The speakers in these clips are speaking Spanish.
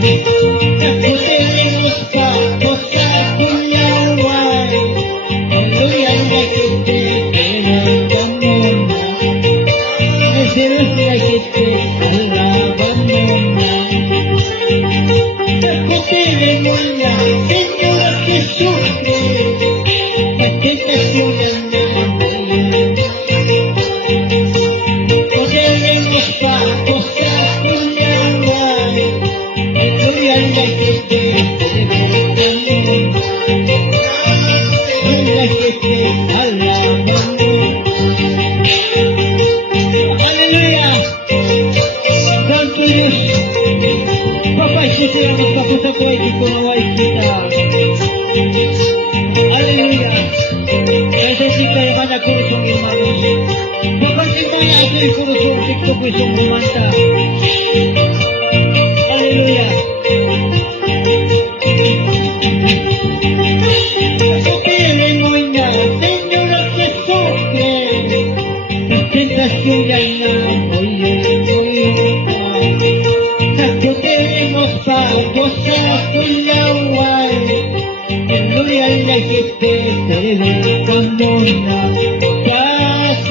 Tenemos pactos con Yahweh, aleluya, la que te alabamos, aleluya, que te alabamos. Tenemos la Señora que sufre, la tentación del demonio. Tenemos pactos con Yahweh, aleluya, la que te alabamos, aleluya, que te alabamos. Aleluya, Santo Dios. Papá, y te damos papusa poético, no hay quita. Aleluya. Necesita hermana corazón, hermanos. Papá, que vaya a hacer corazón, que toque su manta. Aleluya. Queremos nada, Señora, que sufre. La tentación ya no, tenemos pactos con Yahweh, aleluya, la que te abandona, paz,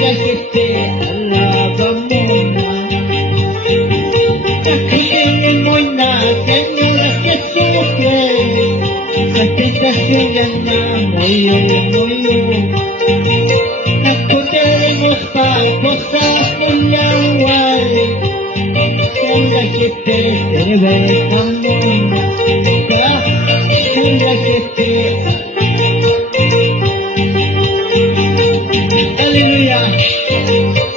la que te alabamos. Tenemos nada, Señora, que sufre, la tentación ya no, tenemos pactos con Yahweh, la que te abandona, la que te. Aleluya.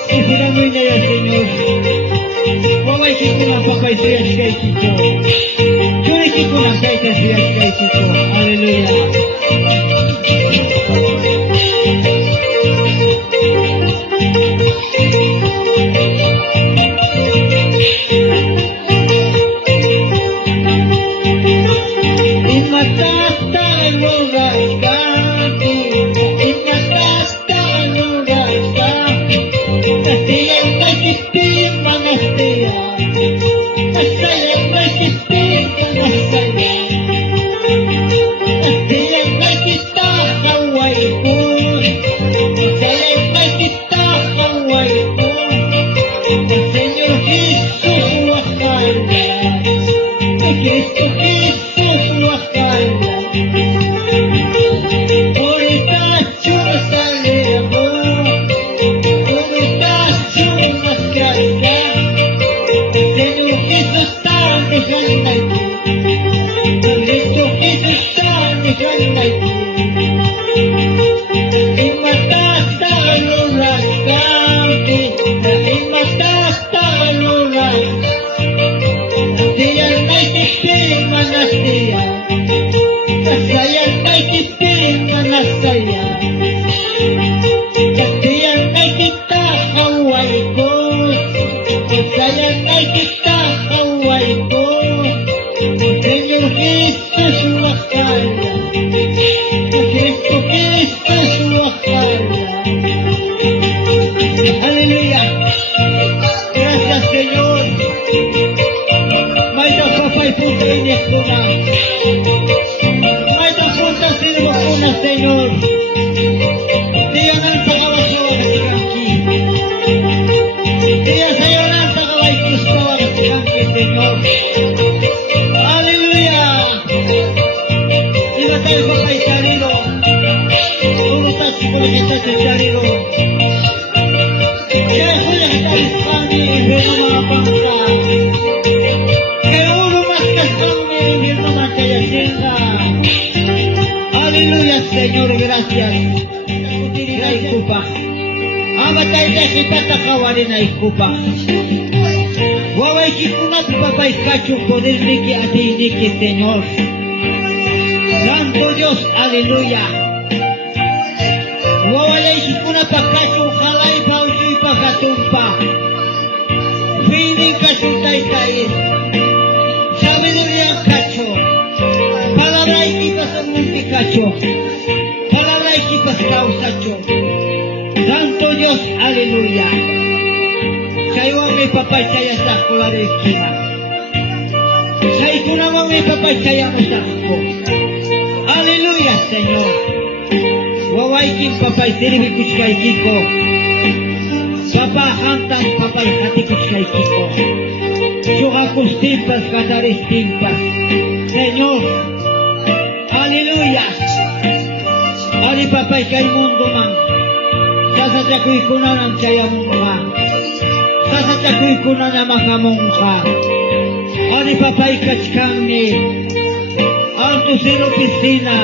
Y será muy nada, Señor. Papá, y si kuna papá, y si es que hay chico. Yo y si kuna kaita, si es que hay chico. Aleluya. Señor, digan sa kawasawa na tingangki. Diyan sa iyo lang sa kaway Kristo na tingangki, Señor. Hallelujah! Diba tayo ba kay Sarilo? Urutas ko kita sa Sarilo. Kaya sila kita ispani, hindi na mga pangsa. Kaya urumas ka sa mga hindi naman kaya singa. Aleluya, Señor, gracias. Kutiri na ikupa. Amatay na kita takawari na ikupa. Waway kikunat babay kacho poder niki ati niki, Señor. Santo Dios, aleluya. Waway kikunat pakacho kalay paujoy pakatumpa. Feeling kacho tay-tay. Sabi nila yung kacho. Palaray kita sa munti kacho. Palaray kita sa kausacho. Santo Dios, aleluya. Kayo ang may papay saya sa kulare kima. ito namang ipapasaya mo sa ako. Hallelujah, Senyor. Wawaikin papay siribikos kay Kiko. Papa hantan papay hatikos kay Kiko. Sukakus timpas kataris timpas. Senyor. Hallelujah. Ali papay kay mundo man. Sasatyakoy ko na ng saya mong mukha. Sasatyakoy ko na na makamong mukha. Ali papay kachkang ni Alto Sino Piscina.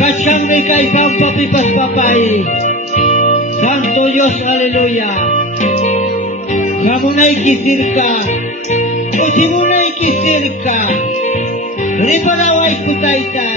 Kachkang ni kay pampapipas papay. Santo Diyos, hallelujah. Ngamunay kisir ka. O simunay kisir ka. Ripanaway kutaytay.